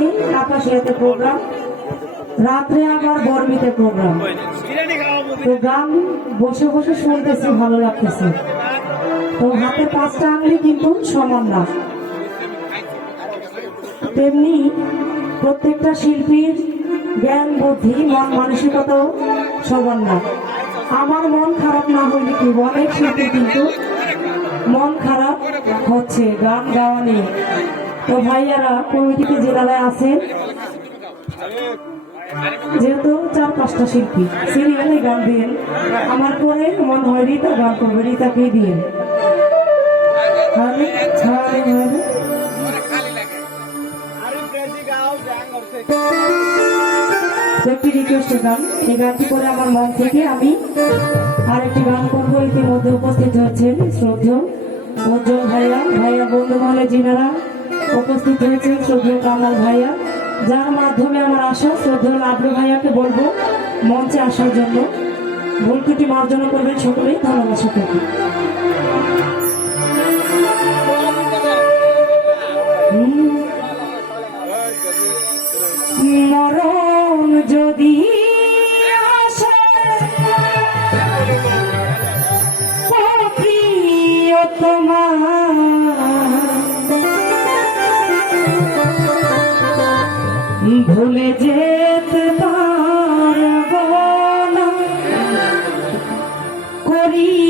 দিন প্রোগ্রাম রাত্রে আবার বর্মিতে প্রোগ্রাম তো গান বসে বসে শুনতেছি, ভালো লাগতেছে। তো হাতে পাঁচটা কিন্তু সমান না। তেমনি প্রত্যেকটা শিল্পীর জ্ঞান, বুদ্ধি, মন মানসিকতাও সমান না। আমার মন খারাপ না হইলে কি অনেক শিল্পী কিন্তু মন খারাপ হচ্ছে, গান গাওয়া নিয়ে তো ভাইয়ারা কমিটিতে জেলায় আছেন? যেহেতু চার পাঁচটা শিল্পী সিরিয়ালে গান দিয়ে। আমার পরে মন হয় রীতা, গান করবে রীতাকেই দিয়ে? একটি রিকোয়েস্টের গান। এই গানটি করে আমার মন থেকে আমি আরেকটি গান করব। ইতিমধ্যে উপস্থিত হচ্ছেন শ্রদ্ধেয় উজ্জ্বল ভাইয়া। ভাইয়া বন্ধু মহলে যিনারা উপস্থিত হয়েছেন শ্রদ্ধেয় কামাল ভাইয়া। যার মাধ্যমে আমার আশা শ্রদ্ধেয় লাভলু ভাইয়াকে বলব মঞ্চে আসার জন্য। ভুল ত্রুটি মার্জনা করবেন সকলেই। ধন্যবাদ সকলকে। মরণ যদি আসে, যেতে পারব না। করি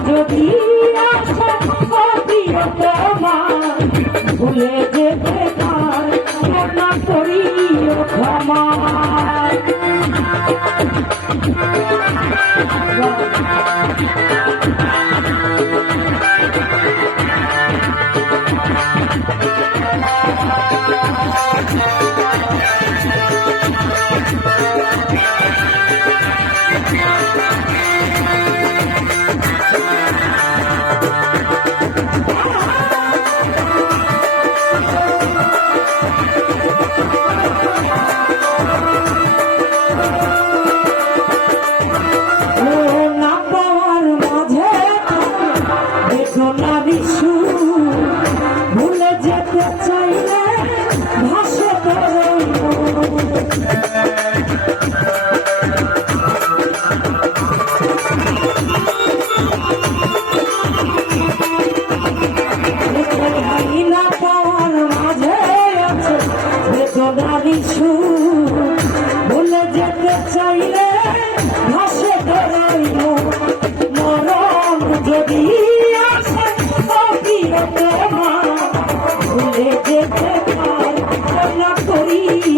যদি আশা অতিও তোমার ভুলে যেতে পার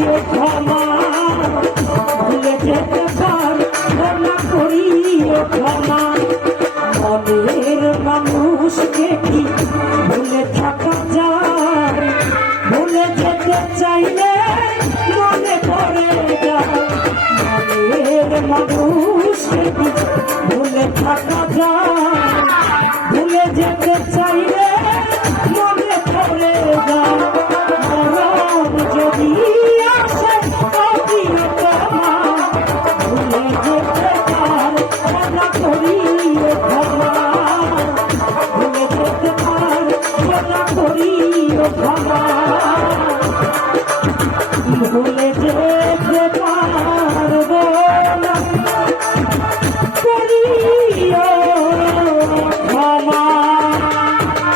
দিয়ে ক্ষমা ভুলে যেতে প্রার্থনা করিও ক্ষমা। মনের মানুষকে কি ভুলে থাকা যায়? ভুলে যেতে চাইলে ভাবা